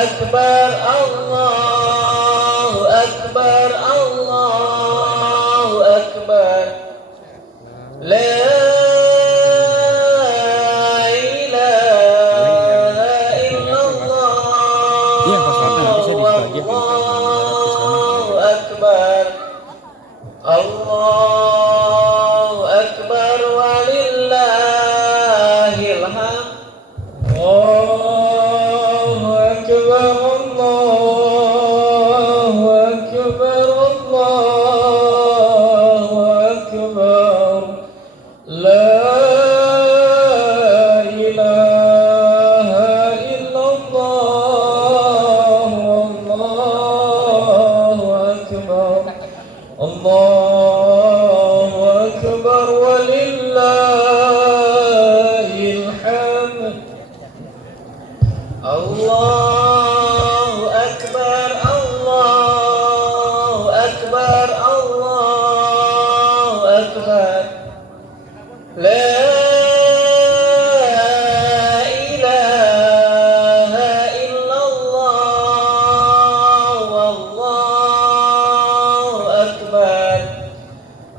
akbar, Allahu akbar, Allahu akbar. La Allahu akbar walillahil hamd. Allahu akbar, Allahu akbar, Allahu akbar. La ilaha illallah, Allahu akbar. Allahu akbar walillahil hamd. Allahu akbar, Allahu akbar, Allahu akbar. La ilaha illallah, wallahu akbar.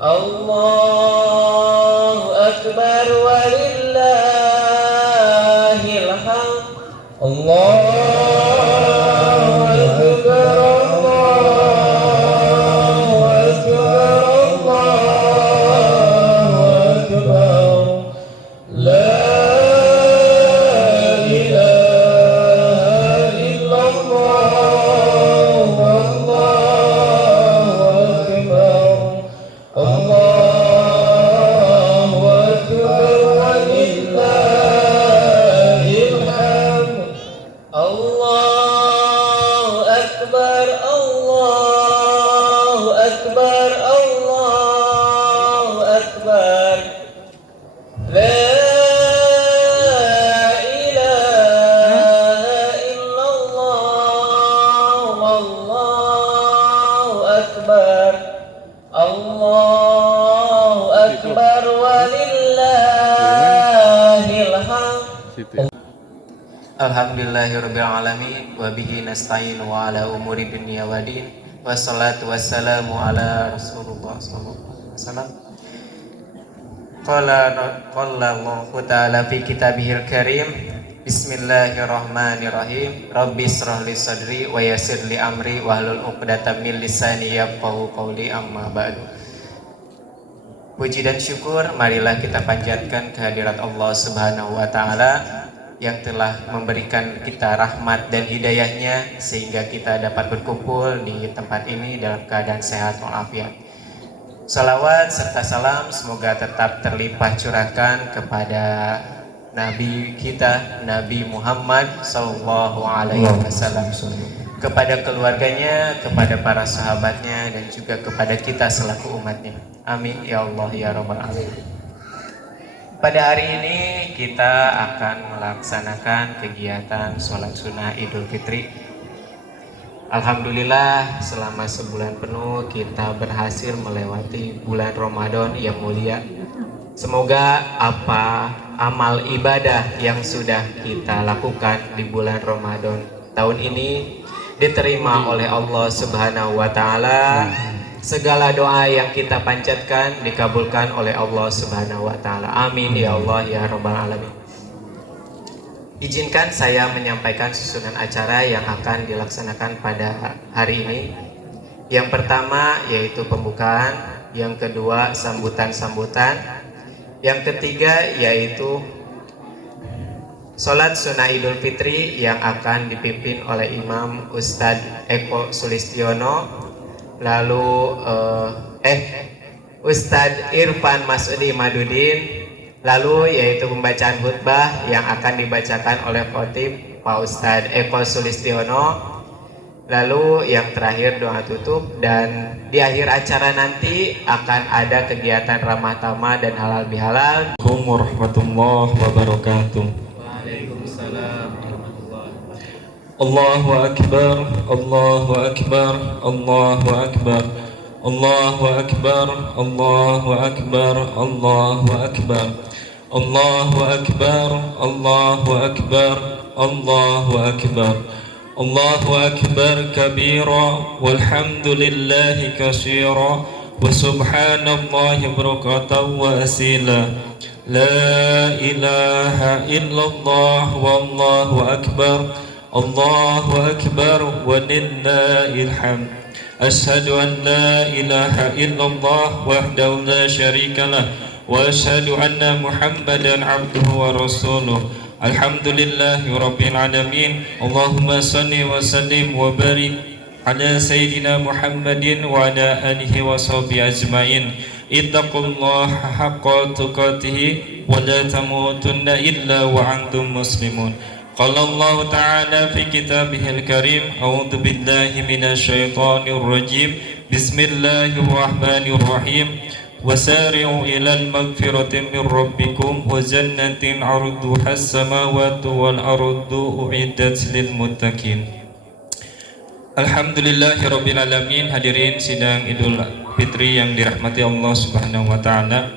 Allahu akbar walillahil hamd. Allahu akbar, Allahu akbar, Allahu akbar. La ilaha illallah, wallahu akbar. Allahu akbar walillahil hamd. Allahu akbar, Allahu akbar, Allahu akbar. La ilaha illallah, wallahu akbar. Allahu akbar walillahil hamd. Alhamdulillahirabbil alamin wa bihi nasta'in wa ala umuri dunya waddin. Wassalatu wassalamu ala Rasulullah sallallahu alaihi wasallam. Qala Allahu ta'ala fi kitabihil karim. Bismillahirrahmanirrahim. Rabbi israh li sadri wa yassir li amri wahlul 'uqdatam min lisani yafqahu qawli, amma ba'du. Puji dan syukur marilah kita panjatkan kehadirat Allah Subhanahu wa taala yang telah memberikan kita rahmat dan hidayahnya sehingga kita dapat berkumpul di tempat ini dalam keadaan sehat walafiat. Salawat serta salam semoga tetap terlimpah curahkan kepada Nabi kita, Nabi Muhammad Sallallahu Alaihi Wasallam, kepada keluarganya, kepada para sahabatnya, dan juga kepada kita selaku umatnya. Amin ya Allah ya Rabbal Alamin. Pada hari ini kita akan melaksanakan kegiatan sholat sunnah Idul Fitri. Alhamdulillah selama sebulan penuh kita berhasil melewati bulan Ramadan yang mulia. Semoga apa amal ibadah yang sudah kita lakukan di bulan Ramadan tahun ini diterima oleh Allah Subhanahu wa taala. Segala doa yang kita panjatkan dikabulkan oleh Allah Subhanahu wa taala. Amin ya Allah ya Rabbal Alamin. Izinkan saya menyampaikan susunan acara yang akan dilaksanakan pada hari ini. Yang pertama yaitu pembukaan, yang kedua sambutan-sambutan, yang ketiga yaitu sholat sunnah Idul Fitri yang akan dipimpin oleh Imam Ustadz Eko Sulistiono. Lalu Ustadz Irfan Masudi Madudin, lalu yaitu pembacaan khutbah yang akan dibacakan oleh khotib Pak Ustadz Eko Sulistiono, lalu yang terakhir doa tutup, dan di akhir acara nanti akan ada kegiatan ramah tamah dan halal bihalal. Assalamualaikum warahmatullahi wabarakatuh. Waalaikumsalam. Allahu akbar, Allahu akbar, Allahu akbar, Allahu akbar, Allahu akbar, Allahu akbar, Allahu akbar, Allahu akbar, Allahu akbar, الله أكبر كبيرا والحمد لله كثيرا وسبحان الله بكرة وأصيلا لا إله إلا الله والله أكبر الله أكبر ولله الحمد أشهد أن لا إله إلا الله وحده لا شريك له وأشهد أن محمدا عبده ورسوله الحمد لله رب العالمين اللهم صل وسلم وبارك على سيدنا محمد وعلى آله وصحبه أجمعين اتقوا الله حق تقاته ولا تموتن إلا وأنتم مسلمون قال الله تعالى في كتابه الكريم أعوذ بالله من الشيطان الرجيم بسم الله الرحمن الرحيم وسارعوا إلى المغفرة من ربكم وجنة عرضها السماوات والأرض أعدت للمتقين. Alhamdulillahirabbil alamin. Hadirin sidang Idul Fitri yang dirahmati Allah Subhanahu wa taala.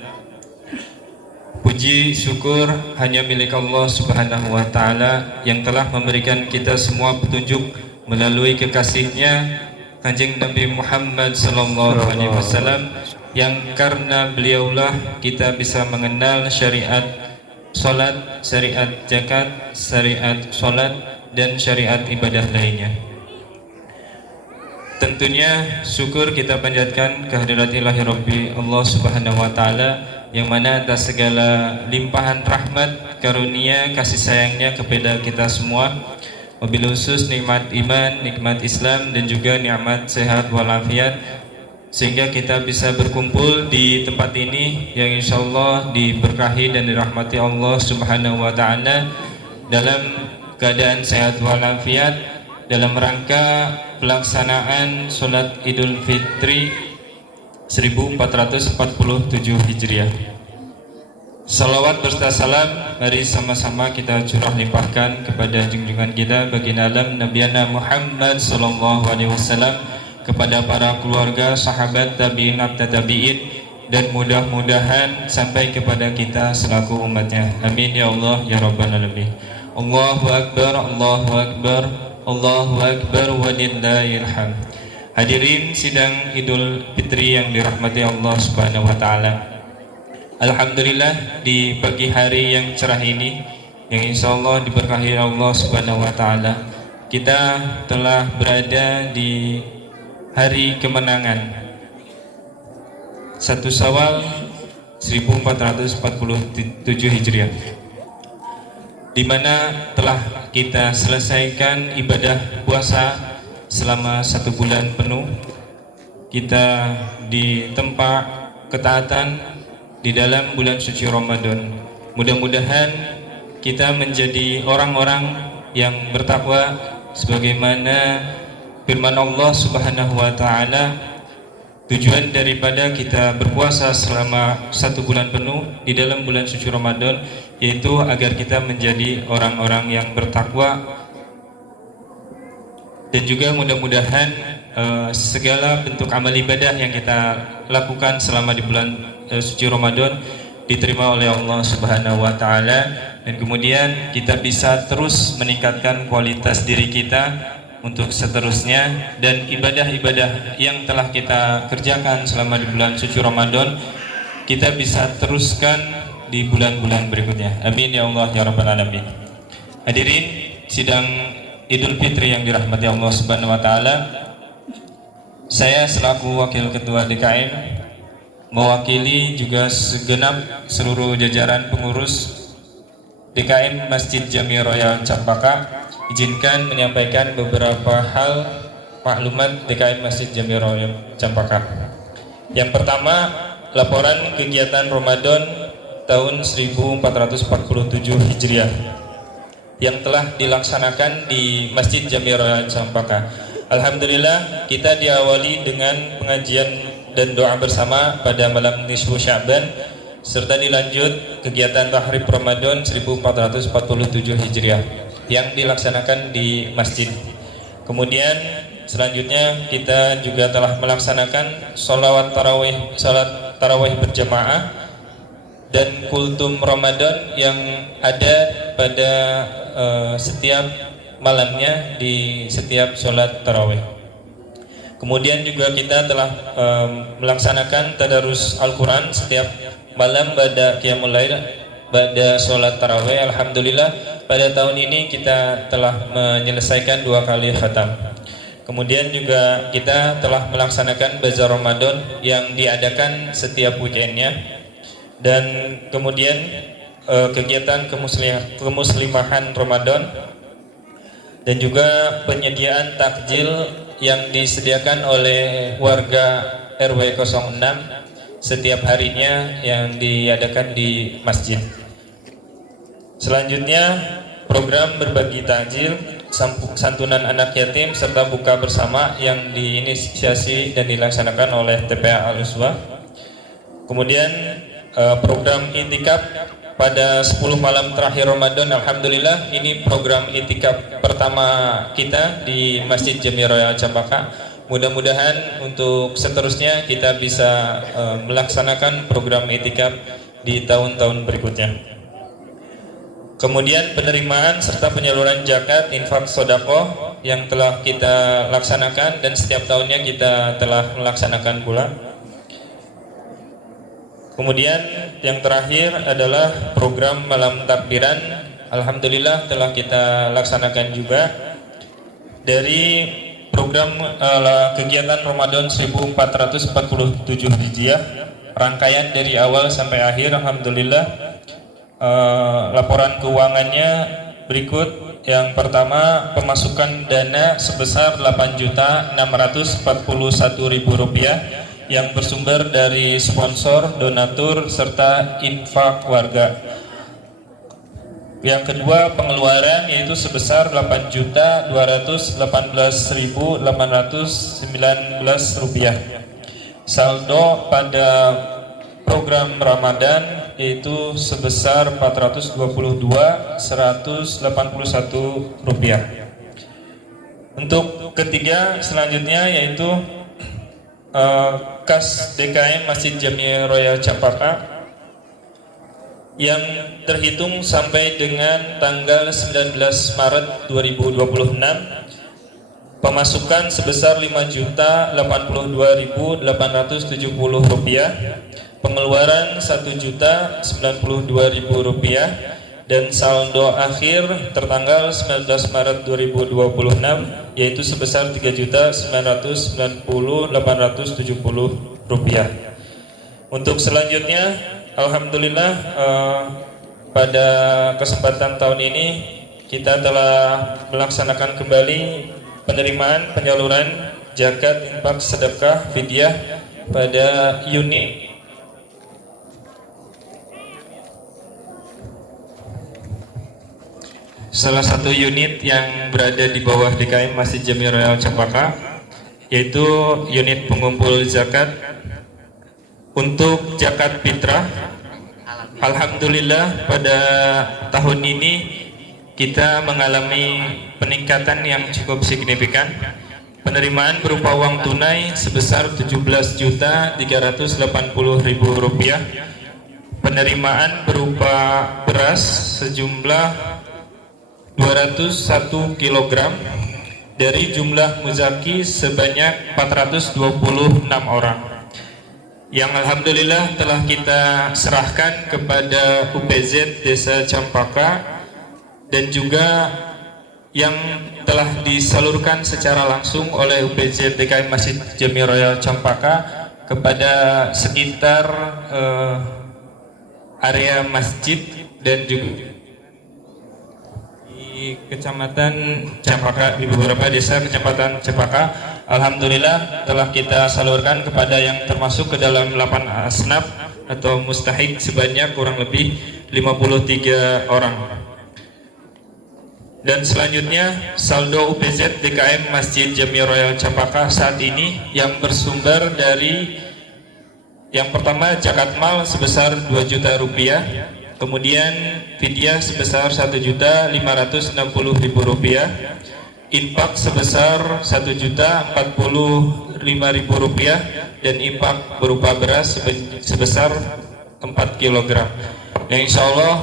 Puji syukur hanya milik Allah Subhanahu wa taala yang telah memberikan kita semua petunjuk melalui kekasihnya Kanjeng Nabi Muhammad sallallahu alaihi wasallam, yang karena beliaulah kita bisa mengenal syariat salat, syariat zakat, syariat salat dan syariat ibadah lainnya. Tentunya syukur kita panjatkan kehadirat ilahi Rabbi Allah Subhanahu wa taala yang mana atas segala limpahan rahmat, karunia, kasih sayangnya kepada kita semua, wabil khusus nikmat iman, nikmat Islam dan juga nikmat sehat walafiat, sehingga kita bisa berkumpul di tempat ini yang insyaallah diberkahi dan dirahmati Allah Subhanahu wa taala dalam keadaan sehat walafiat dalam rangka pelaksanaan sholat Idul Fitri 1447 Hijriah. Salawat berserta salam mari sama-sama kita curah limpahkan kepada junjungan kita baginda alam Nabiana Muhammad sallallahu alaihi wasallam, kepada para keluarga, sahabat, tabi'in, tabi'in, dan mudah-mudahan sampai kepada kita selaku umatnya. Amin ya Allah ya Rabbal alamin. Allahu akbar, Allahu akbar, Allahu akbar walillahil hamd. Hadirin sidang Idul Fitri yang dirahmati Allah Subhanahu wa taala. Alhamdulillah di pagi hari yang cerah ini yang insyaallah diberkahi Allah Subhanahu wa taala, kita telah berada di hari kemenangan 1 Syawal 1447 Hijriah, di mana telah kita selesaikan ibadah puasa selama 1 bulan penuh. Kita ditempa ketaatan di dalam bulan suci Ramadan. Mudah-mudahan kita menjadi orang-orang yang bertakwa sebagaimana firman Allah Subhanahu wa taala, tujuan daripada kita berpuasa selama 1 bulan penuh di dalam bulan suci Ramadan yaitu agar kita menjadi orang-orang yang bertakwa, dan juga mudah-mudahan segala bentuk amal ibadah yang kita lakukan selama di bulan suci Ramadan diterima oleh Allah Subhanahu wa taala, dan kemudian kita bisa terus meningkatkan kualitas diri kita untuk seterusnya, dan ibadah-ibadah yang telah kita kerjakan selama di bulan suci Ramadan kita bisa teruskan di bulan-bulan berikutnya. Amin ya Allah ya Rabbal alamin. Hadirin sidang Idul Fitri yang dirahmati Allah Subhanahu wa taala, saya selaku Wakil Ketua DKM mewakili juga segenap seluruh jajaran pengurus DKM Masjid Jami Royal Cempaka, izinkan menyampaikan beberapa hal maklumat DKM Masjid Jami Royal Cempaka. Yang pertama, laporan kegiatan Ramadan tahun 1447 Hijriah yang telah dilaksanakan di Masjid Jami Royal Cempaka. Alhamdulillah, kita diawali dengan pengajian dan doa bersama pada malam nisfu Sya'ban, serta dilanjut kegiatan Tahrib Ramadan 1447 Hijriah yang dilaksanakan di masjid. Kemudian selanjutnya kita juga telah melaksanakan salat tarawih berjamaah dan kultum Ramadan yang ada pada setiap malamnya di setiap sholat tarawih. Kemudian juga kita telah melaksanakan tadarus Al-Quran setiap malam pada qiyamul lail, pada sholat tarawih. Alhamdulillah pada tahun ini kita telah menyelesaikan 2 kali khatam. Kemudian juga kita telah melaksanakan bazar Ramadan yang diadakan setiap weekendnya. Dan kemudian kegiatan kemuslimahan Ramadan dan juga penyediaan takjil yang disediakan oleh warga RW 06 setiap harinya yang diadakan di masjid. Selanjutnya program berbagi takjil, santunan anak yatim serta buka bersama yang diinisiasi dan dilaksanakan oleh TPA Al-Uswah. Kemudian program itikaf pada 10 malam terakhir Ramadan. Alhamdulillah ini program itikaf pertama kita di Masjid Jami Royal Cempaka. Mudah-mudahan untuk seterusnya kita bisa melaksanakan program itikaf di tahun-tahun berikutnya. Kemudian penerimaan serta penyaluran zakat, infak, sedekah yang telah kita laksanakan dan setiap tahunnya kita telah melaksanakan pula. Kemudian yang terakhir adalah program malam takbiran. Alhamdulillah telah kita laksanakan juga. Dari program kegiatan Ramadan 1447 Hijriah, rangkaian dari awal sampai akhir, alhamdulillah. Laporan keuangannya berikut. Yang pertama, pemasukan dana sebesar Rp8.641.000 yang bersumber dari sponsor, donatur, serta infak warga. Yang kedua, pengeluaran yaitu sebesar Rp8.218.819. Saldo pada program Ramadan yaitu sebesar Rp422.181. Untuk ketiga selanjutnya yaitu kas DKM Masjid Jami Royal Cempaka yang terhitung sampai dengan tanggal 19 Maret 2026, pemasukan sebesar Rp5.082.870, pengeluaran Rp1.092.000, dan saldo akhir tertanggal 19 Maret 2026 yaitu sebesar Rp3.990.870. Untuk selanjutnya, alhamdulillah pada kesempatan tahun ini kita telah melaksanakan kembali penerimaan penyaluran zakat, infak, sedekah, fidyah pada unit salah satu unit yang berada di bawah DKM Masjid Jami Royal Cempaka, yaitu unit pengumpul zakat untuk zakat fitrah. Alhamdulillah pada tahun ini kita mengalami peningkatan yang cukup signifikan. Penerimaan berupa uang tunai sebesar Rp17.380.000, penerimaan berupa beras sejumlah 201 kg dari jumlah muzaki sebanyak 426 orang yang alhamdulillah telah kita serahkan kepada UPZ Desa Cempaka dan juga yang telah disalurkan secara langsung oleh UPZ DKM Masjid Jami Royal Cempaka kepada sekitar area masjid dan juga di Kecamatan Cempaka, di beberapa desa Kecamatan Cempaka. Alhamdulillah telah kita salurkan kepada yang termasuk ke dalam 8 asnaf atau mustahik sebanyak kurang lebih 53 orang. Dan selanjutnya saldo UPZ DKM Masjid Jami Royal Cempaka saat ini yang bersumber dari yang pertama zakat mal sebesar Rp2 juta, kemudian fidyah sebesar Rp1.560.000, infak sebesar Rp1.045.000, dan infak berupa beras sebesar 4 kg. Yang insya Allah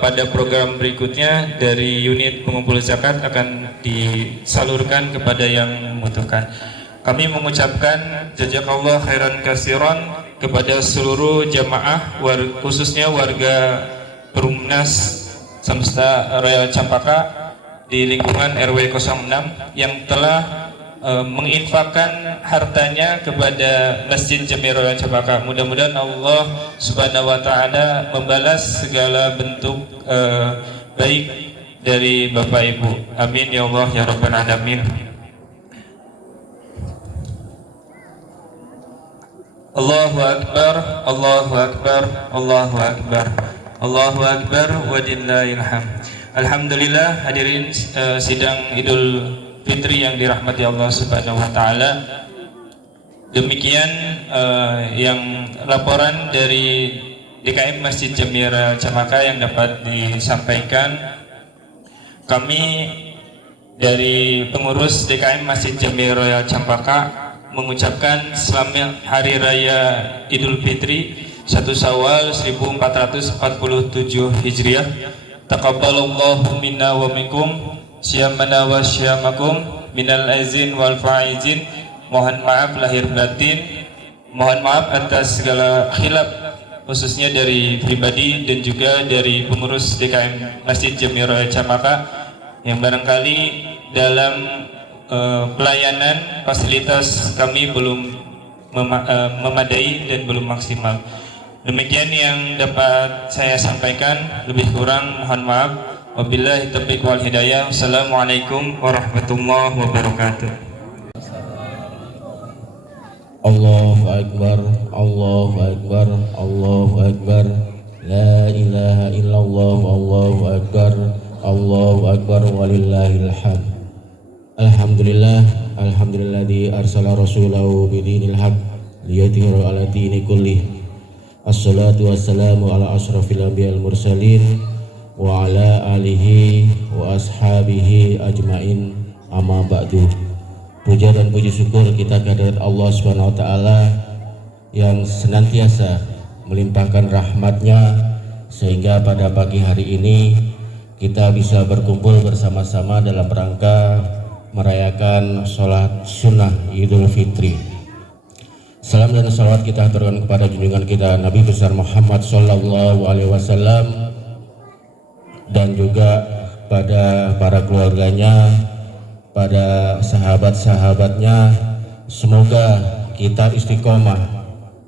pada program berikutnya dari unit pengumpul zakat akan disalurkan kepada yang membutuhkan. Kami mengucapkan jazakallah khairan katsiran kepada seluruh jamaah, khususnya warga Perumnas Semesta Royal Cempaka di lingkungan RW 06 yang telah menginfakkan hartanya kepada Masjid Jami Royal Cempaka. Mudah-mudahan Allah Subhanahu wa taala membalas segala bentuk baik dari Bapak Ibu. Amin ya Allah ya rabbal alamin. Allahu akbar, Allahu akbar, Allahu akbar. Allahu akbar walillahil hamd. Alhamdulillah, hadirin sidang Idul Fitri yang dirahmati Allah Subhanahu wa taala. Demikian yang laporan dari DKM Masjid Jami Royal Cempaka yang dapat disampaikan. Kami dari pengurus DKM Masjid Jami Royal Cempaka mengucapkan selamat Hari Raya Idul Fitri 1 Syawal 1447 Hijriah. Taqabbalallahu minna wa minkum syiyamana wa syiyamakum minal aizin wal faizin. Mohon maaf lahir batin, mohon maaf atas segala khilaf, khususnya dari pribadi dan juga dari pengurus DKM Masjid Jami Royal Cempaka yang barangkali dalam pelayanan fasilitas kami belum memadai dan belum maksimal. Demikian yang dapat saya sampaikan, lebih kurang mohon maaf. Wabillahi taufiq wal hidayah. Assalamualaikum warahmatullahi wabarakatuh. Allahu akbar, Allahu akbar, Allahu akbar. La ilaha illallah, Allahu akbar, Allahu akbar walillahil hamd. Alhamdulillah, alhamdulilladzi arsala rasulahu bidinil haq liyudhhirahu 'ala dini kullih. Assalatu wassalamu ala asyrafil anbiya'il mursalin wa ala alihi wa ashabihi ajmain, amma ba'du. Puja dan puji syukur kita kehadirat Allah Subhanahu wa taala yang senantiasa melimpahkan rahmatnya sehingga pada pagi hari ini kita bisa berkumpul bersama-sama dalam rangka merayakan sholat sunnah Idul Fitri. Salam dan salawat kita aturkan kepada junjungan kita Nabi besar Muhammad sallallahu alaihi wasallam dan juga pada para keluarganya, pada sahabat-sahabatnya. Semoga kita istiqomah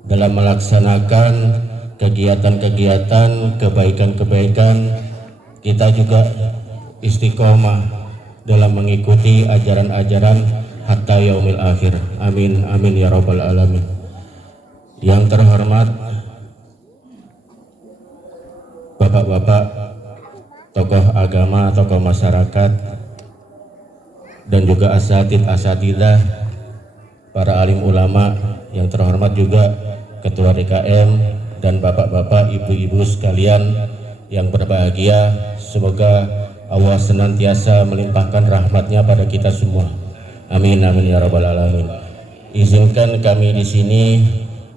dalam melaksanakan kegiatan-kegiatan kebaikan-kebaikan. Kita juga istiqomah dalam mengikuti ajaran-ajaran hatta yaumil akhir. Amin amin ya rabbal alamin. Yang terhormat bapak-bapak, tokoh agama, tokoh masyarakat, dan juga asatidah, para alim ulama, yang terhormat juga ketua DKM dan bapak-bapak, ibu-ibu sekalian yang berbahagia. Semoga Allah senantiasa melimpahkan rahmatnya pada kita semua. Amin amin ya rabbal alamin. Izinkan kami di sini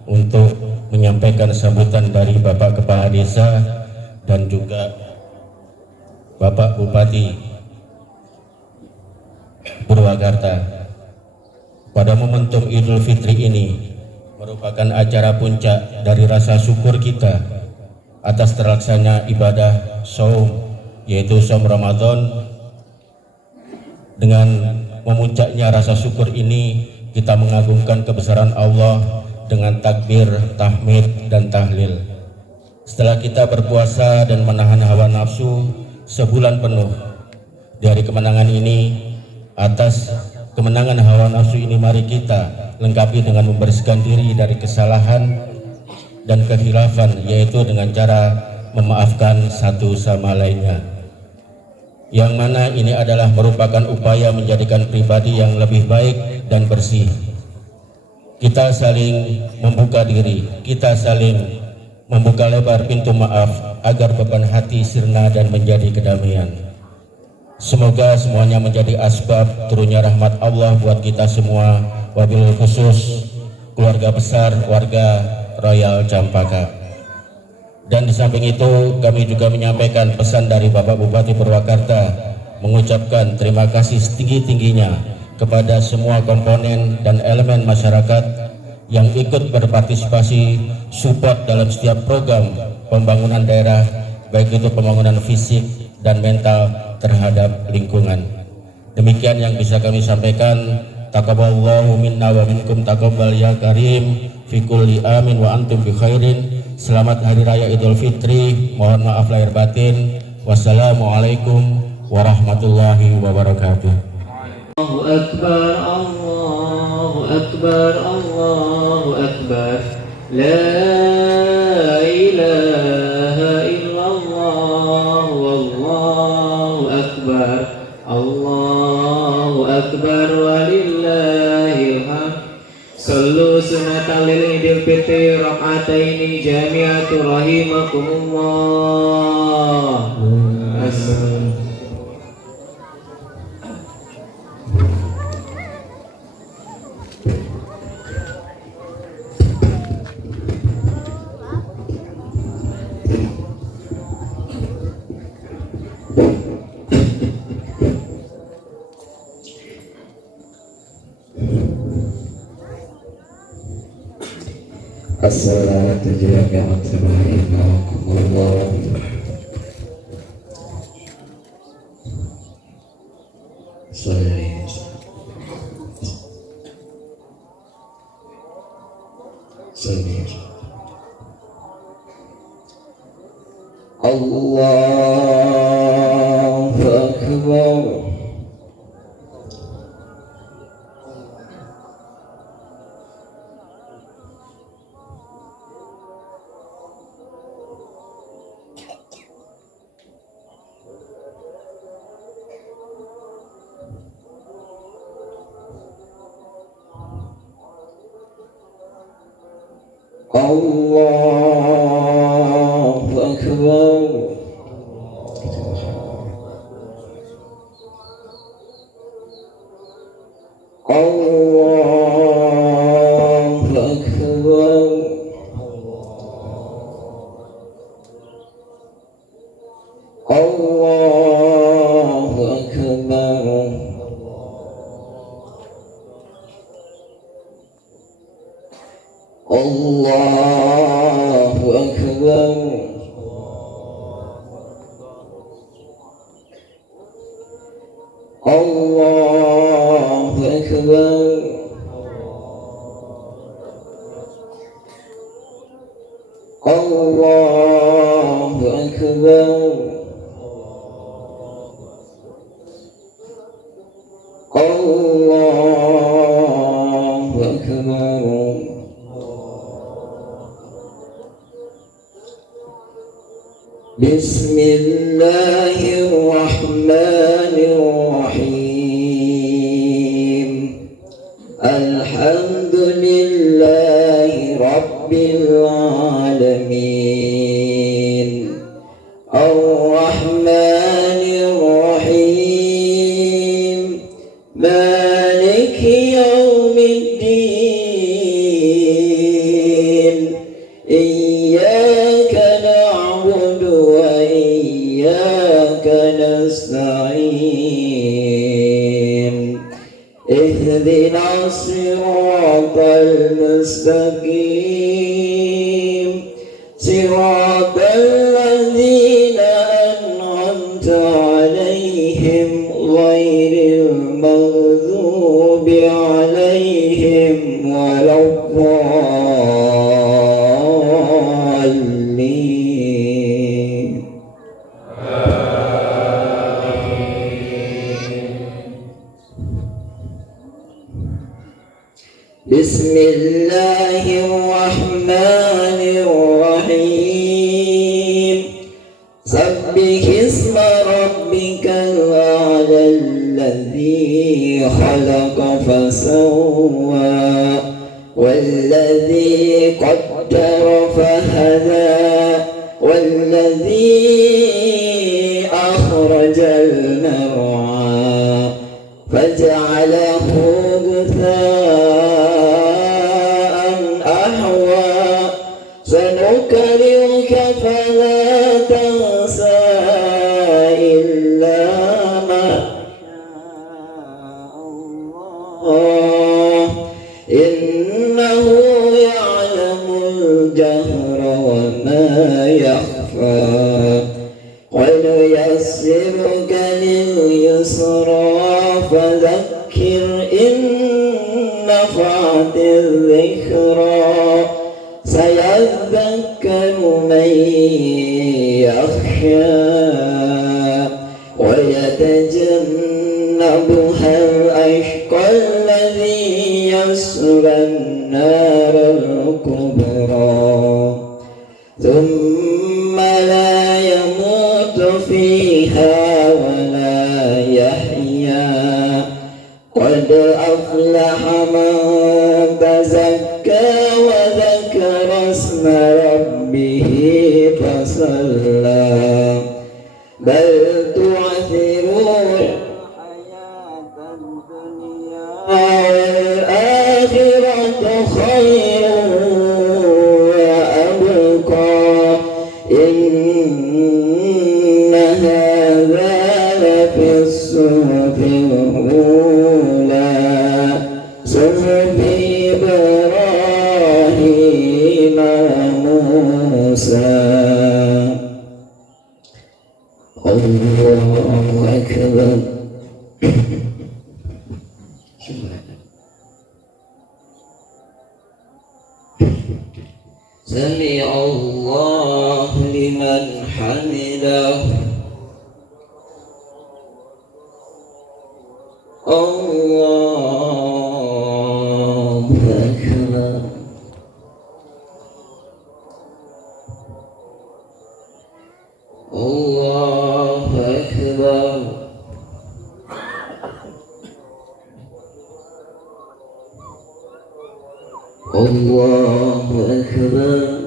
untuk menyampaikan sambutan dari Bapak Kepala Desa dan juga Bapak Bupati Purwakarta. Pada momentum Idul Fitri ini merupakan acara puncak dari rasa syukur kita atas terlaksananya ibadah saum, yaitu saum Ramadan. Dengan memuncaknya rasa syukur ini, kita mengagungkan kebesaran Allah dengan takbir, tahmid, dan tahlil. Setelah kita berpuasa dan menahan hawa nafsu sebulan penuh, dari kemenangan ini, atas kemenangan hawa nafsu ini, mari kita lengkapi dengan membersihkan diri dari kesalahan dan kekhilafan, yaitu dengan cara memaafkan satu sama lainnya, yang mana ini adalah merupakan upaya menjadikan pribadi yang lebih baik dan bersih. Kita saling membuka diri, kita saling membuka lebar pintu maaf agar beban hati sirna dan menjadi kedamaian. Semoga semuanya menjadi asbab turunnya rahmat Allah buat kita semua, wabil khusus keluarga besar warga Royal Cempaka. Dan di samping itu kami juga menyampaikan pesan dari Bapak Bupati Purwakarta mengucapkan terima kasih setinggi-tingginya kepada semua komponen dan elemen masyarakat yang ikut berpartisipasi support dalam setiap program pembangunan daerah, baik itu pembangunan fisik dan mental terhadap lingkungan. Demikian yang bisa kami sampaikan. Taqabbalallahu minna wa minkum taqabbal ya karim fi kulli amin wa antum bi khairin. Selamat Hari Raya Idul Fitri. Mohon maaf lahir batin. Wassalamualaikum warahmatullahi wabarakatuh. Allahu akbar, Allahu akbar, Allahu akbar. La ilaha illallah wallahu akbar. Allahu akbar walillahil hamd. Sallu sunnatal lil idil fitri rak'ataini jami'atu rahimakumullah. As-salatu jami'atu rahimakumullah. Allahu akbar. Allahu akbar. Allahu akbar. Allahu akbar. Allahu akbar. Allahu akbar. Allahu akbar. Allahu akbar. Bismillahirrahmanirrahim. Alhamdulillahi rabbil alamin. Ar-Rahmanir Rahim. Maliki yaumiddin. Iyyaka na'budu wa iyyaka nasta'in. Ihdinas siratal mustaqim. Siratal ladzina an'amta 'alaihim ghairil maghdubi 'alaihim waladdallin. Bismillahirrahmanirrahim. Sabbihisma rabbikal a'la alladzi khalaqa fasawwa walladzi qaddara fahada walladzi akhrajal mar'a faj'alahu ghutha'an ahwa. Sanukri'uka fala tansa illa ma إنه يعلم الجهر وما يخفى ونيسرك لليسرى فذكر إن نفعت الذكرى سيذكر من يخشى ويتجنبها الأشقى الذي يصلى النار الكبرى ثم لا يموت فيها ولا يحيا قد أفلح من تزكى وذكر اسم ربه فصلى بل تؤثرون الحياة الدنيا والآخرة خير وأبقى إن هذا لفي الصحف الأولى صحف إبراهيم وموسى الله أكبر سمع الله لمن حمده الله أكبر الله أكبر الله أكبر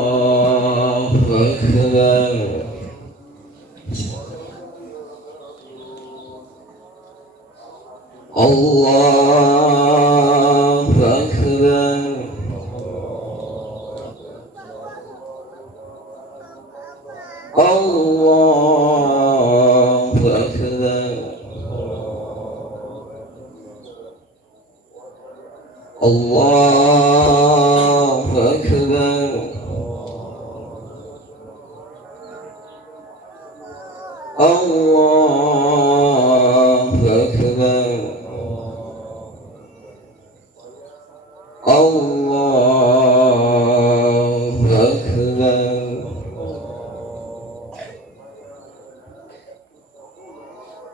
الله أكبر الله أكبر الله أكبر الله أكبر الله أكبر الله أكبر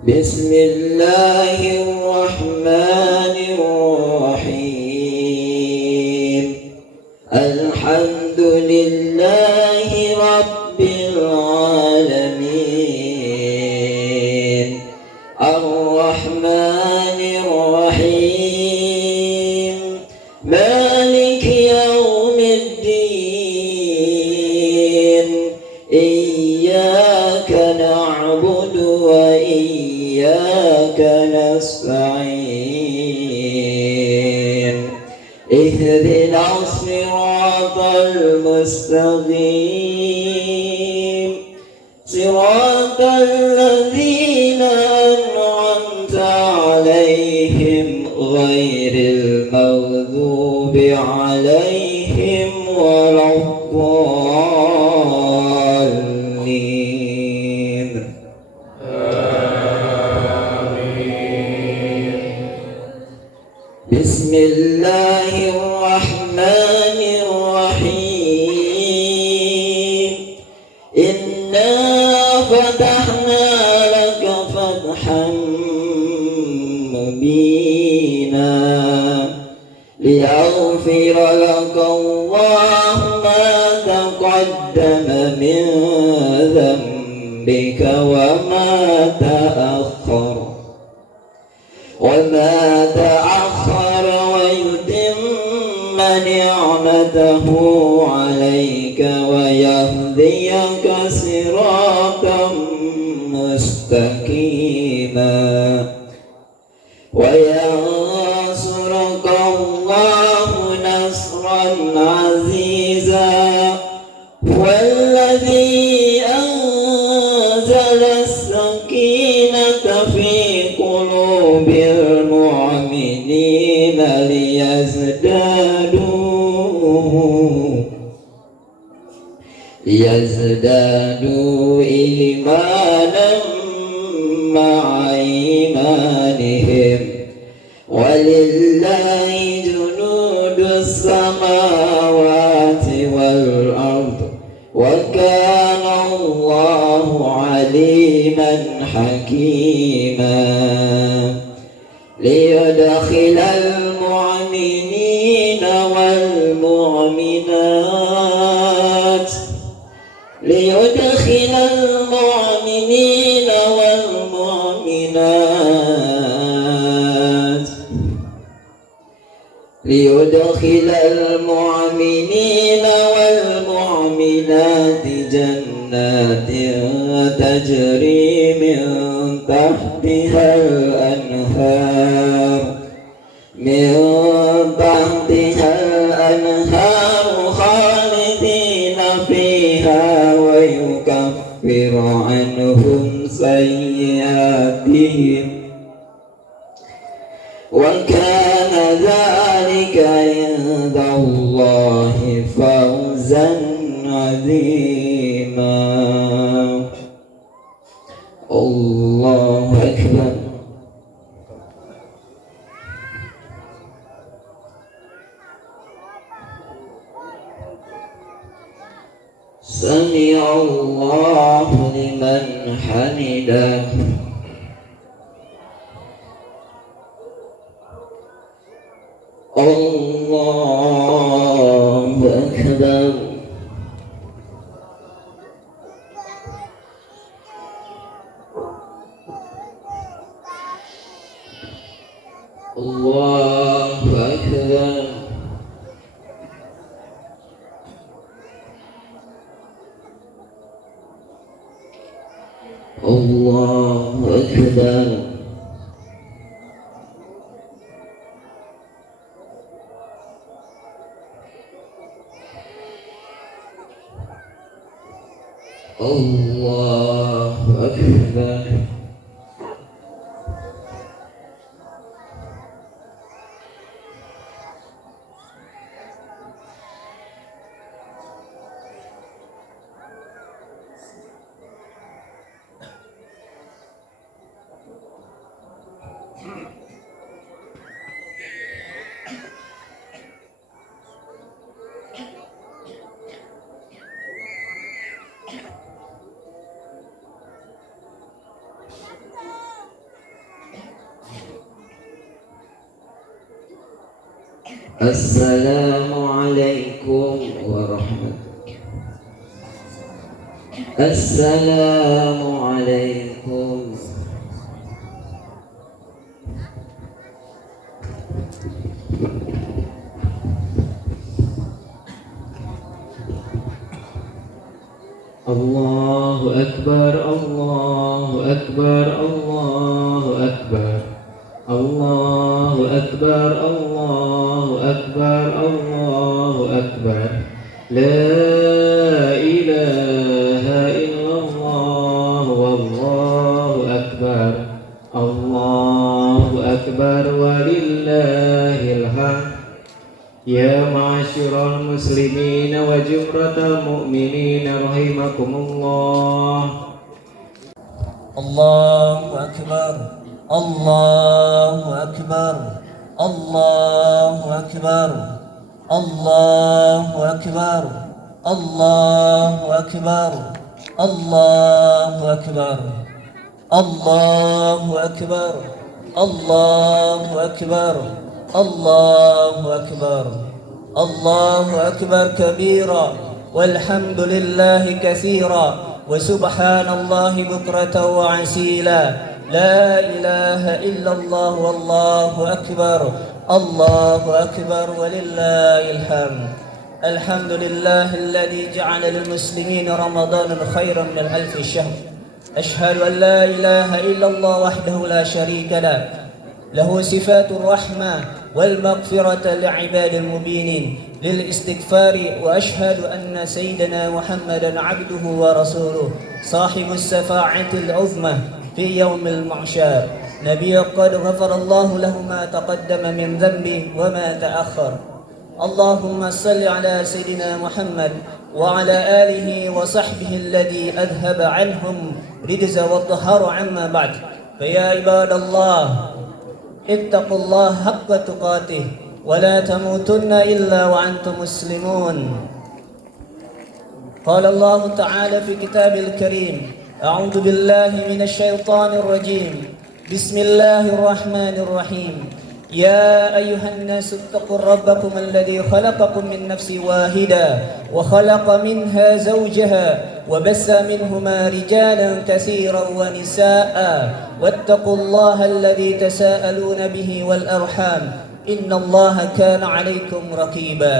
بسم الله الرحمن الرحيم الحمد لله رب العالمين الرحمن الرحيم مالك يوم الدين إياك نعبد وإياك نستعين اهدنا الصراط المستقيم صراط الذين أنعمت عليهم غير المغضوب عليهم ولا الضالين بسم الله الرحمن الرحيم إنا فتحنا لك فتحا مبينا ليغفر لك الله ما تقدم من ذنبك وما تأخر ويتم نعمته عليك ويهديك صراطا مستقيما وينصرك المؤمنين ليزدادوا إيمانا مع إيمانهم ولله جنود السماوات والأرض وكان الله عليما حكيما ليدخل المؤمنين والمؤمنات ليدخل المؤمنين والمؤمنات ليدخل المؤمنين والمؤمنات جنات تجري من تحتها الأنهار خالدين فيها ويكفر عنهم سيئاتهم وكان ذلك عند الله فوزا عظيما. الله أكبر. سمع الله لمن حمده. الله أكبر. الله أكبر. الله أكبر. الله أكبر. السلام عليكم ورحمة الله. السلام عليكم. الله أكبر. الله أكبر. الله أكبر. الله أكبر. الله أكبر. الله أكبر. لا إله إلا الله والله أكبر. الله أكبر ولله الحمد. يا معشر المسلمين وجمرة المؤمنين رحمكم الله. الله أكبر. الله أكبر. الله أكبر. الله أكبر. الله أكبر. الله أكبر. الله أكبر. الله أكبر. الله أكبر. الله أكبر كبيرا والحمد لله كثيرا وسبحان الله بكرة وعسيلا. لا إله إلا الله والله أكبر. الله أكبر ولله الحمد. الحمد لله الذي جعل للمسلمين رمضان خيرا من 1000 شهر. أشهد أن لا إله إلا الله وحده لا شريك له، له صفات الرحمة والمغفرة لعباد المبينين للاستغفار. وأشهد أن سيدنا محمدا عبده ورسوله صاحب الشفاعة العظمى في يوم المعشر. نبي قد غفر الله له ما تقدم من ذنبه وما تأخر. اللهم صل على سيدنا محمد وعلى آله وصحبه الذي أذهب عنهم رجز والطهار. عما بعد، فيا عباد الله اتقوا الله حق تقاته ولا تموتن إلا وأنتم مسلمون. قال الله تعالى في كتابه الكريم: أعوذ بالله من الشيطان الرجيم، بسم الله الرحمن الرحيم. يا أيها الناس اتقوا ربكم الذي خلقكم من نفس واحدة وخلق منها زوجها وبث منهما رجالا كثيرا ونساء واتقوا الله الذي تساءلون به والأرحام إن الله كان عليكم رقيبا.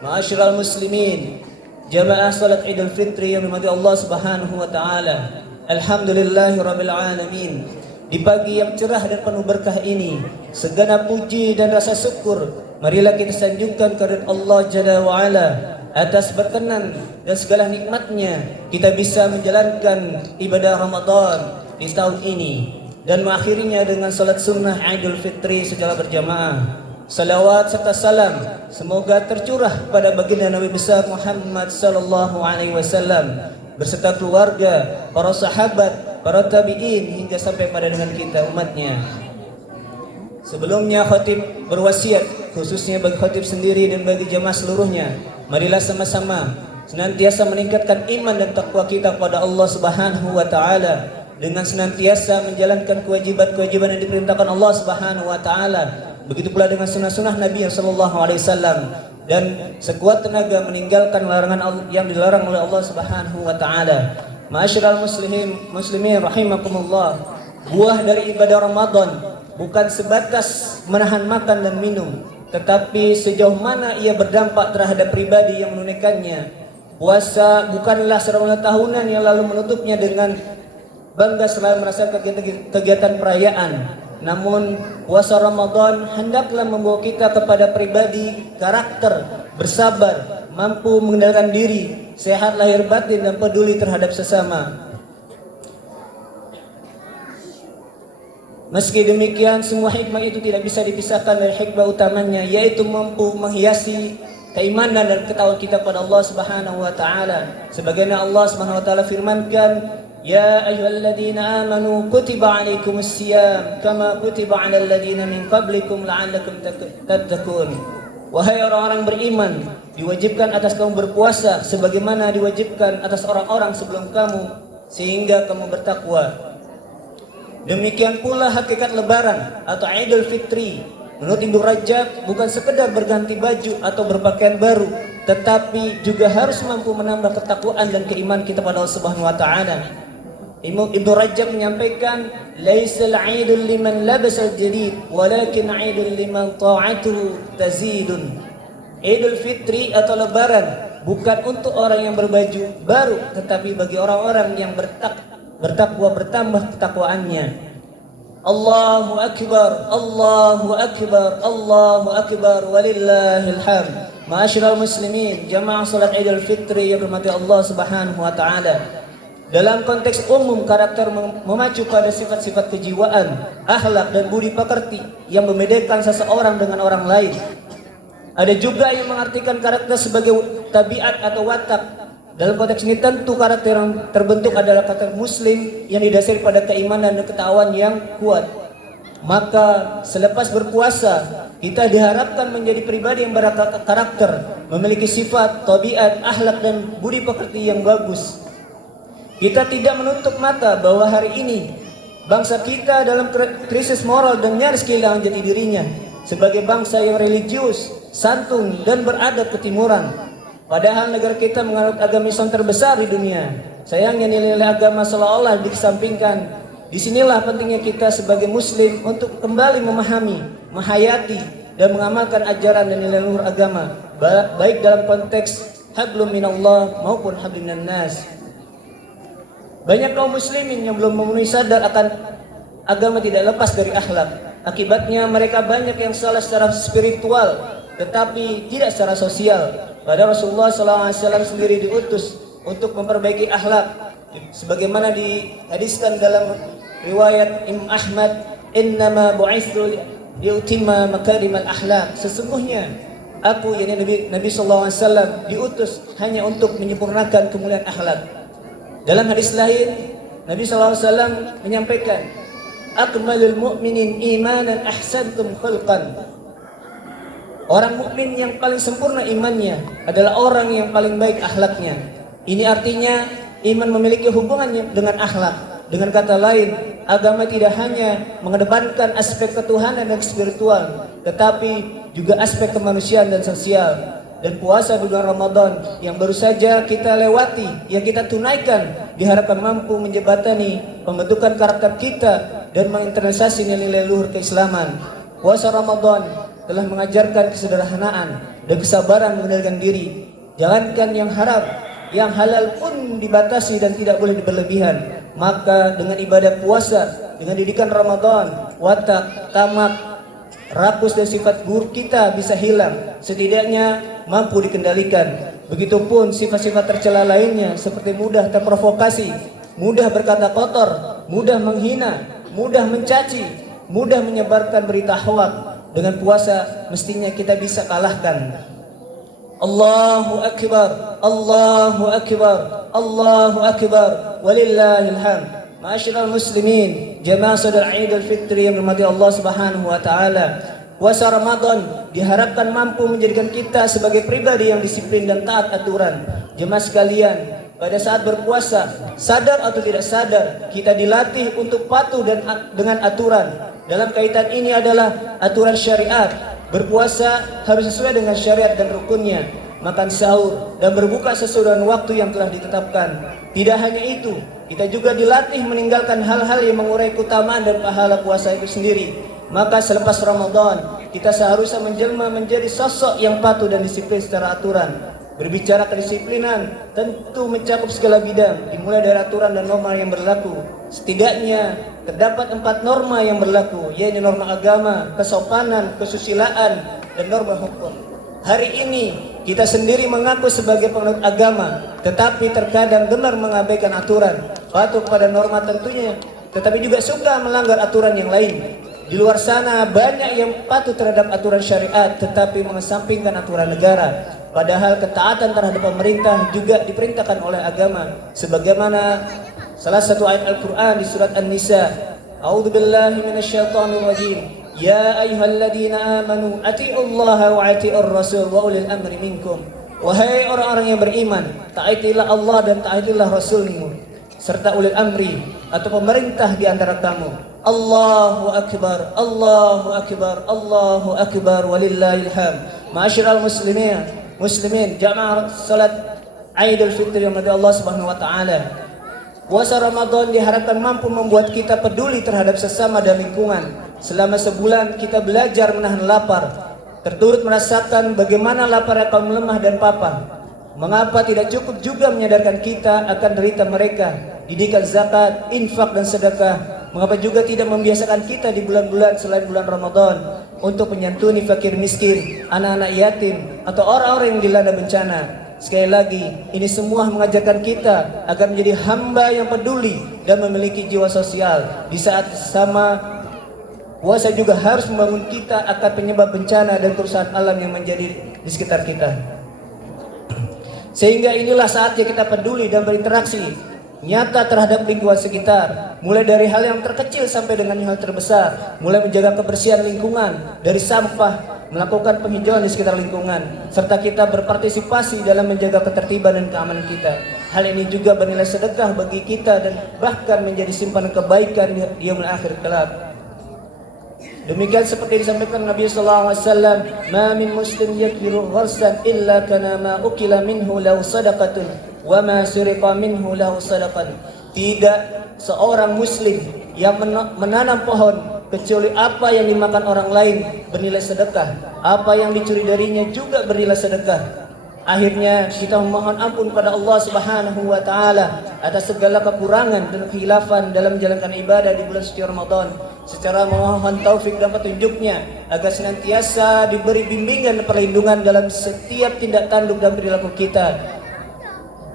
معاشر المسلمين، jamaah salat Idul Fitri yang dirahmati Allah Subhanahu wa taala. Alhamdulillahirabbil alamin. Di pagi yang cerah dan penuh berkah ini, segenap puji dan rasa syukur marilah kita sanjungkan kehadirat Allah Jalla wa Ala atas berkenan dan segala nikmatnya kita bisa menjalankan ibadah Ramadan di tahun ini dan mengakhirinya dengan salat sunnah Idul Fitri secara berjamaah. Salawat serta salam semoga tercurah pada baginda Nabi besar Muhammad sallallahu alaihi wasallam berserta keluarga, para sahabat, para tabi'in hingga sampai pada dengan kita umatnya. Sebelumnya khatib berwasiat khususnya bagi khatib sendiri dan bagi jamaah seluruhnya, marilah sama-sama senantiasa meningkatkan iman dan takwa kita kepada Allah Subhanahu wa taala dengan senantiasa menjalankan kewajiban-kewajiban yang diperintahkan Allah Subhanahu wa taala. Begitu pula dengan sunnah-sunnah Nabi sallallahu alaihi wasallam dan sekuat tenaga meninggalkan larangan yang dilarang oleh Allah Subhanahu wa taala. Ma'asyiral muslimin rahimakumullah. Buah dari ibadah Ramadan bukan sebatas menahan makan dan minum, tetapi sejauh mana ia berdampak terhadap pribadi yang menunaikannya. Puasa bukanlah serangkaian tahunan yang lalu menutupnya dengan bangga selalu merasakan kegiatan perayaan. Namun puasa Ramadan hendaklah membawa kita kepada pribadi karakter, bersabar, mampu mengendalikan diri, sehat lahir batin dan peduli terhadap sesama. Meski demikian, semua hikmah itu tidak bisa dipisahkan dari hikmah utamanya, yaitu mampu menghiasi keimanan dan ketakwaan kita pada Allah Subhanahu wa taala. Sebagaimana Allah Subhanahu wa taala firmankan, يا أيها الذين آمنوا كتب عليكم الصيام كما كتب على الذين من قبلكم لعلكم تتقون. Wahai orang-orang beriman, diwajibkan atas kamu berpuasa sebagaimana diwajibkan atas orang-orang sebelum kamu sehingga kamu bertakwa. Demikian pula hakikat lebaran atau Idul Fitri menurut Ibnu Rajab bukan sekedar berganti baju atau berpakaian baru, tetapi juga harus mampu menambah ketakwaan dan keimanan kita pada Allah Subhanahu wa taala. Ibnu Rajab menyampaikan, laisal 'idul liman labasal jadid walakin 'idul liman ta'atuhu tazidun. Idul Fitri atau lebaran bukan untuk orang yang berbaju baru, tetapi bagi orang-orang yang bertakwa bertambah ketakwaannya. Allahu akbar, Allahu akbar, Allahu akbar walillahil hamd. Ma'asyiral muslimin, jamaah salat Idul Fitri yang dirahmati Allah Subhanahu wa taala. Dalam konteks umum, karakter memacu pada sifat-sifat kejiwaan, akhlak dan budi pekerti yang membedakan seseorang dengan orang lain. Ada juga yang mengartikan karakter sebagai tabiat atau watak. Dalam konteks ini tentu karakter yang terbentuk adalah karakter muslim yang didasari pada keimanan dan ketakwaan yang kuat. Maka selepas berpuasa, kita diharapkan menjadi pribadi yang berkarakter, memiliki sifat, tabiat, akhlak dan budi pekerti yang bagus. Kita tidak menutup mata bahwa hari ini bangsa kita dalam krisis moral dan nyaris kehilangan jati dirinya sebagai bangsa yang religius, santun dan beradab ketimuran. Padahal negara kita menganut agama Islam terbesar di dunia. Sayangnya nilai-nilai agama seolah-olah dikesampingkan. Disinilah pentingnya kita sebagai muslim untuk kembali memahami, menghayati dan mengamalkan ajaran dan nilai luhur agama, baik dalam konteks hablum minallah maupun hablum minan nas. Banyak kaum muslimin yang belum memenuhi sadar akan agama tidak lepas dari akhlak. Akibatnya mereka banyak yang salah secara spiritual tetapi tidak secara sosial. Padahal Rasulullah SAW sendiri diutus untuk memperbaiki akhlak sebagaimana dihadiskan dalam riwayat Imam Ahmad, innama bu'itsu liutimma makarimal akhlak. Sesungguhnya aku, yakni Nabi sallallahu alaihi wasallam, diutus hanya untuk menyempurnakan kemuliaan akhlak. Dalam hadis lain Nabi sallallahu alaihi wasallam menyampaikan, akmalul mu'minin imanan ahsantum khalqan. Orang mukmin yang paling sempurna imannya adalah orang yang paling baik akhlaknya. Ini artinya iman memiliki hubungan dengan akhlak. Dengan kata lain, agama tidak hanya mengedepankan aspek ketuhanan dan spiritual, tetapi juga aspek kemanusiaan dan sosial. Dan puasa di bulan Ramadan yang baru saja kita lewati, yang kita tunaikan, diharapkan mampu menjembatani pembentukan karakter kita dan menginternalisasi nilai luhur keislaman. Puasa Ramadan telah mengajarkan kesederhanaan dan kesabaran mengendalikan diri. Jangankan yang haram, yang halal pun dibatasi dan tidak boleh berlebihan. Maka dengan ibadah puasa, dengan didikan Ramadan, watak, tamak, rakus dan sifat buruk kita bisa hilang, setidaknya mampu dikendalikan. Begitupun sifat-sifat tercela lainnya seperti mudah terprovokasi, mudah berkata kotor, mudah menghina, mudah mencaci, mudah menyebarkan berita hoak. Dengan puasa mestinya kita bisa kalahkan. Allahu Akbar, Allahu Akbar, Allahu Akbar, walillahil hamd. Ma'asyiral muslimin, jamaah saudara Idul Fitri yang dirahmati Allah Subhanahu wa taala. Puasa Ramadan diharapkan mampu menjadikan kita sebagai pribadi yang disiplin dan taat aturan. Jemaah sekalian, pada saat berpuasa, sadar atau tidak sadar, kita dilatih untuk patuh dengan aturan. Dalam kaitan ini adalah aturan syariat. Berpuasa harus sesuai dengan syariat dan rukunnya. Makan sahur dan berbuka sesuai dengan waktu yang telah ditetapkan. Tidak hanya itu, kita juga dilatih meninggalkan hal-hal yang mengurai keutamaan dan pahala puasa itu sendiri. Maka selepas Ramadan, kita seharusnya menjelma menjadi sosok yang patuh dan disiplin secara aturan. Berbicara kedisiplinan tentu mencakup segala bidang, dimulai dari aturan dan norma yang berlaku. Setidaknya terdapat 4 norma yang berlaku, yaitu norma agama, kesopanan, kesusilaan, dan norma hukum. Hari ini kita sendiri mengaku sebagai penganut agama, tetapi terkadang gemar mengabaikan aturan, patuh pada norma tentunya, tetapi juga suka melanggar aturan yang lain. Di luar sana banyak yang patuh terhadap aturan syariat, tetapi mengesampingkan aturan negara. Padahal ketaatan terhadap pemerintah juga diperintahkan oleh agama. Sebagaimana salah satu ayat Al-Quran di surat An-Nisa, A'udzubillahi minasyaitonirrajim. Ya ayyuhalladzina amanu atiiullaha wa atiiur rasul wa ulil amri minkum. Wahai orang-orang yang beriman, taatilah Allah dan taatilah Rasulmu serta ulil amri atau pemerintah di antara kamu. Allahu Akbar, Allahu Akbar, Allahu Akbar, walillahil hamd. Ma'asyiral muslimin, jamaah salat Idul Fitri yang dirahmati Allah Subhanahu wa taala. Puasa Ramadan diharapkan mampu membuat kita peduli terhadap sesama dan lingkungan. Selama sebulan kita belajar menahan lapar, terturut merasakan bagaimana lapar kaum lemah dan papa. Mengapa tidak cukup juga menyadarkan kita akan derita mereka, didikan zakat, infak dan sedekah? Mengapa juga tidak membiasakan kita di bulan-bulan selain bulan Ramadan untuk menyantuni fakir miskin, anak-anak yatim, atau orang-orang yang dilanda bencana? Sekali lagi, ini semua mengajarkan kita agar menjadi hamba yang peduli dan memiliki jiwa sosial. Di saat sama, puasa juga harus membangun kita akan penyebab bencana dan kerusakan alam yang menjadi di sekitar kita. Sehingga inilah saatnya kita peduli dan berinteraksi nyata terhadap lingkungan sekitar, mulai dari hal yang terkecil sampai dengan hal terbesar, mulai menjaga kebersihan lingkungan dari sampah, melakukan penghijauan di sekitar lingkungan, serta kita berpartisipasi dalam menjaga ketertiban dan keamanan kita. Hal ini juga bernilai sedekah bagi kita dan bahkan menjadi simpanan kebaikan di yaumul akhir kelak. Demikian seperti disampaikan Nabi sallallahu alaihi wasallam, "Ma min muslim yakbiru gharsan illa kana ma ukila minhu lahu sadaqatun wa ma suriqa minhu lahu sadaqan." Tidak seorang muslim yang menanam pohon kecuali apa yang dimakan orang lain bernilai sedekah, apa yang dicuri darinya juga bernilai sedekah. Akhirnya kita memohon ampun kepada Allah Subhanahu wa taala atas segala kekurangan dan khilafan dalam menjalankan ibadah di bulan suci Ramadan, secara memohon taufik dan petunjuknya agar senantiasa diberi bimbingan dan perlindungan dalam setiap tindak tanduk dan perilaku kita.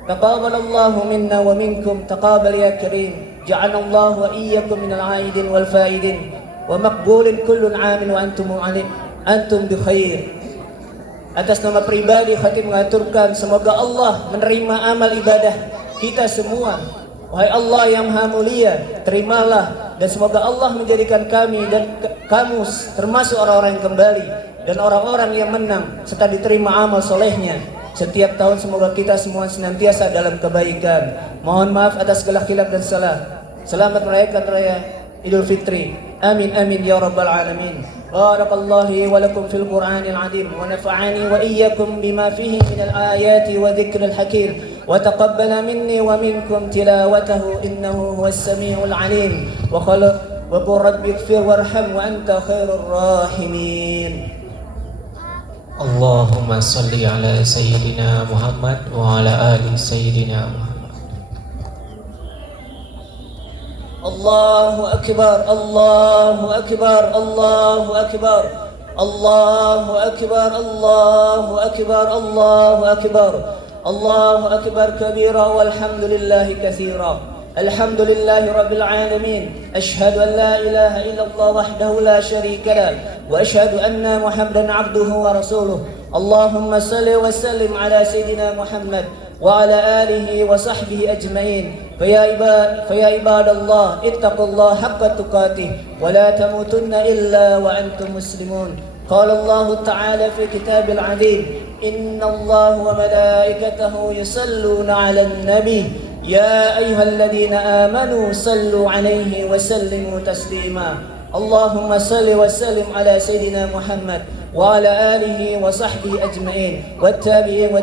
Taqabbalallahu minna wa minkum, taqabbal ya karim. جعلنا الله وإياكم من العائدين والفائدين ومقبول كل عام وأنتم بخير. Atas nama pribadi Khatib mengaturkan semoga Allah menerima amal ibadah kita semua. Wahai Allah yang Maha Mulia, terimalah, dan semoga Allah menjadikan kami dan kamu termasuk orang-orang yang kembali dan orang-orang yang menang serta diterima amal solehnya. Setiap tahun semoga kita semua senantiasa dalam kebaikan. Mohon maaf atas segala khilaf dan salah. Selamat merayakan Raya Idul Fitri. Amin amin ya rabbal alamin. Barakallahu li wa lakum fil Qur'anil azim wa nafa'ani wa iyyakum bima fihi minal ayati wa dzikril hakim wa taqabbala minni wa minkum tilawatahu innahu huwas samiul alim wa qul rabbi ighfir warham wa anta khairur rahimin. Allahumma salli ala Sayyidina Muhammad wa ala ali Sayyidina Muhammad. Allahu Akbar, Allahu Akbar, Allahu Akbar, Allahu Akbar, Allahu Akbar, Allahu Akbar, Allahu Akbar kabira walhamdulillahi katsira. Alhamdulillahi rabbil alamin. Ashhadu an la ilaha illallah wahdahu la syarika lah wa ashhadu anna Muhammadan abduhu wa rasuluh. Allahumma salli wa sallim ala Sayyidina Muhammad wa ala alihi wa sahbihi ajma'in. فيا عباد الله اتقوا الله حق تقاته ولا تموتن إلا وأنتم مسلمون. قال الله تعالى في كتاب العظيم إن الله وملائكته يصلون على النبي يا أيها الذين آمنوا صلوا عليه وسلموا تسليما. اللهم صل وسلم على سيدنا محمد وعلى آله وصحبه أجمعين والتابعين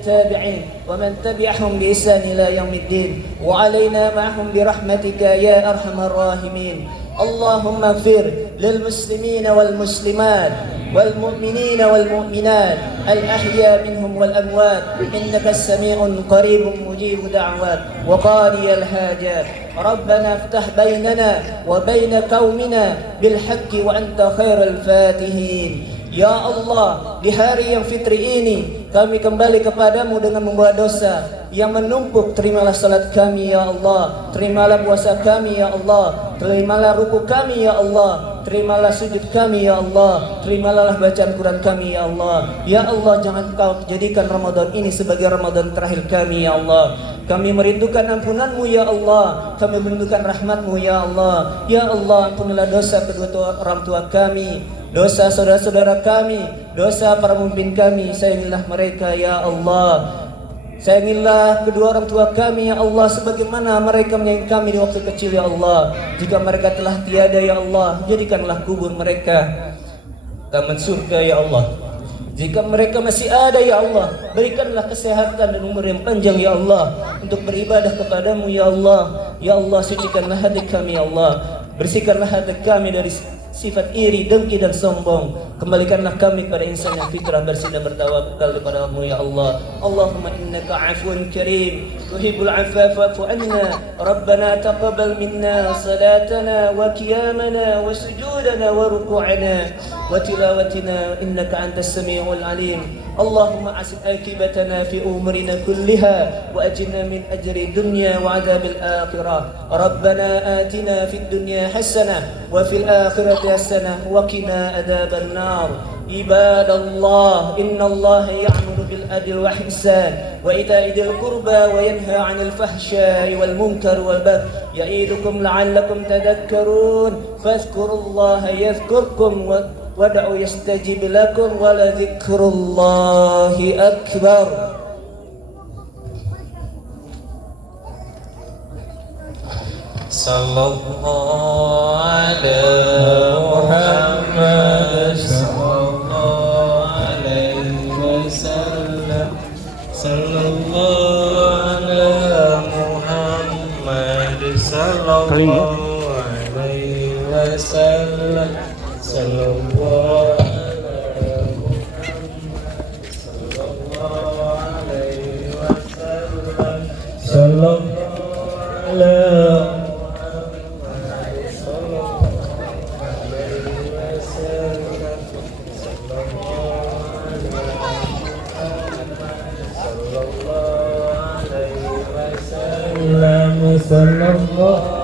التابعين ومن تبعهم بإحسان إلى يوم الدين وعلينا معهم برحمتك يا أرحم الراحمين. اللهم اغفر للمسلمين والمسلمات والمؤمنين والمؤمنات الأحياء منهم والأموات إنك السميع قريب مجيب دعوات وقاضي الحاجات. ربنا افتح بيننا وبين قومنا بالحق وأنت خير الفاتحين. Ya Allah, di hari yang fitri ini kami kembali kepadamu dengan membawa dosa yang menumpuk. Terimalah salat kami ya Allah, terimalah puasa kami ya Allah, terimalah ruku kami ya Allah, terimalah sujud kami ya Allah, terimalah bacaan Quran kami ya Allah. Ya Allah, jangan kau jadikan Ramadan ini sebagai Ramadan terakhir kami ya Allah. Kami merindukan ampunanmu ya Allah, kami merindukan rahmatmu ya Allah. Ya Allah, ampunilah dosa kedua orang tua kami, dosa saudara-saudara kami, dosa para pemimpin kami. Sayangilah mereka ya Allah. Sayangilah kedua orang tua kami ya Allah, sebagaimana mereka menyayangi kami di waktu kecil ya Allah. Jika mereka telah tiada ya Allah, jadikanlah kubur mereka taman surga ya Allah. Jika mereka masih ada ya Allah, berikanlah kesehatan dan umur yang panjang ya Allah untuk beribadah kepadamu ya Allah. Ya Allah, sucikanlah hati kami ya Allah, bersihkanlah hati kami dari sifat iri, dengki dan sombong. Kembalikanlah kami pada insan yang fitrah bersih dan bertawakal kepadamu ya Allah. Allahumma innaka afun karim tuhibbul afwa fa'fu anna. Rabbana taqabbal minna salatana wa qiyamana wa sujudana wa ruku'ana wa tilawatina innaka antas samiul alim. Allahumma asib akibatana fi umurina kulliha wa ajirna min ajri dunya wa adabil akhirah. Rabbana atina fid dunya hasanah wa fil akhirati hasanah wa qina adzaban nar. Ibadallah, innallaha ya'muru bil adli wal ihsan wa ita'i dzil qurba wa yanha 'anil fahsya'i wal munkari wal baghi ya'idukum la'allakum tadhakkarun. Fadhkurullaha yadhkurkum wad'u yastajib lakum wa la dzikrullahi akbar. Sallallahu alaihi Muhammad sallallahu alaihi wasallam. Sallallahu alaihi Muhammad sallallahu alaihi wasallam. Sallallahu alaihi wasallam. Sallallahu alaihi sallallahu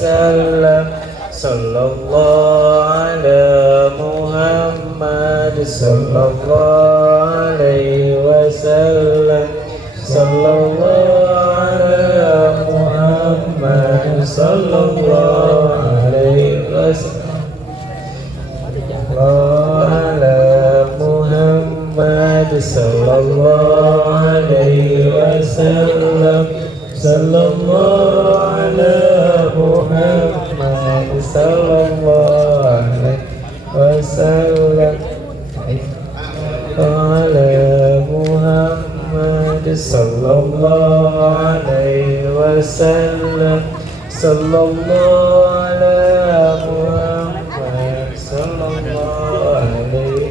وسلم صلى الله على محمد صلى الله عليه وسلم صلى الله على محمد صلى الله عليه وسلم على محمد صلى الله عليه وسلم صلى الله على محمد صلى الله عليه وسلم على محمد صلى الله عليه وسلم صلى الله على محمد صلى الله عليه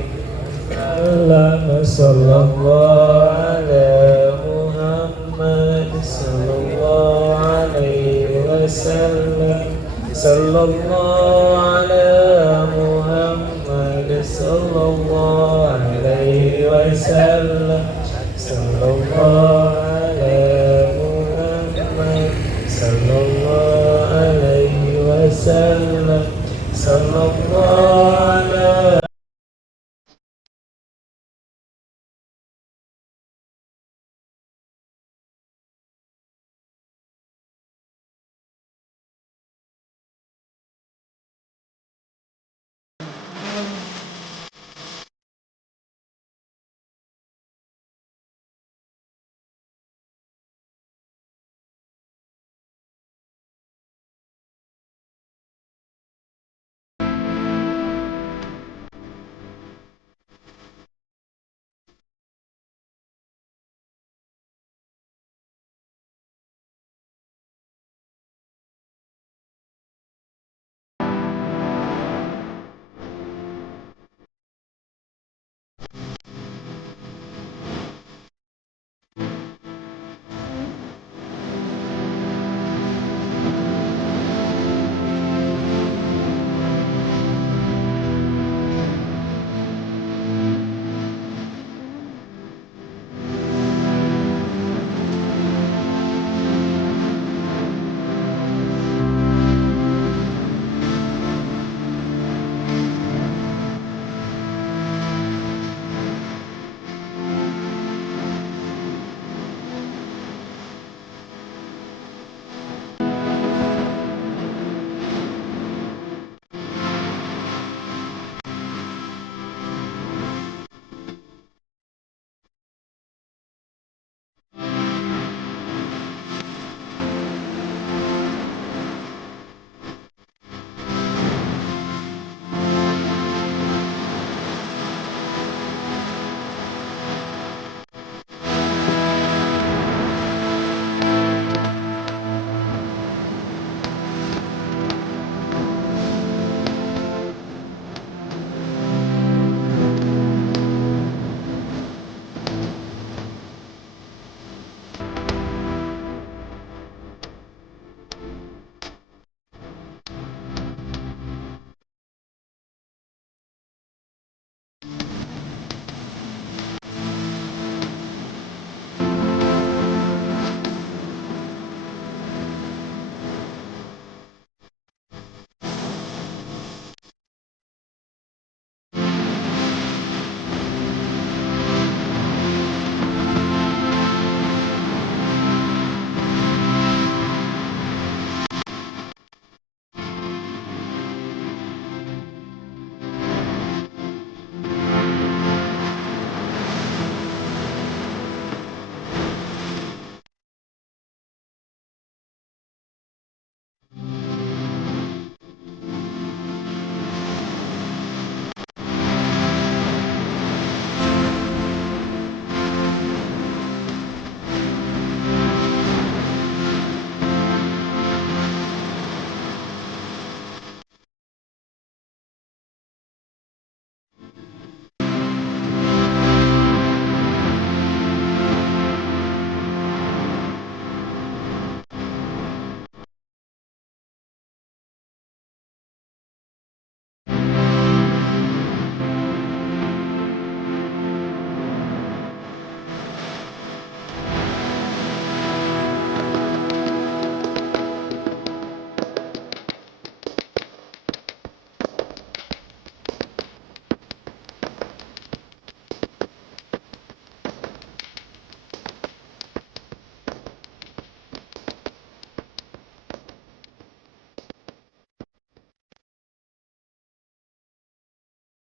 وسلم صلى الله على محمد صلى الله عليه وسلم صلى الله على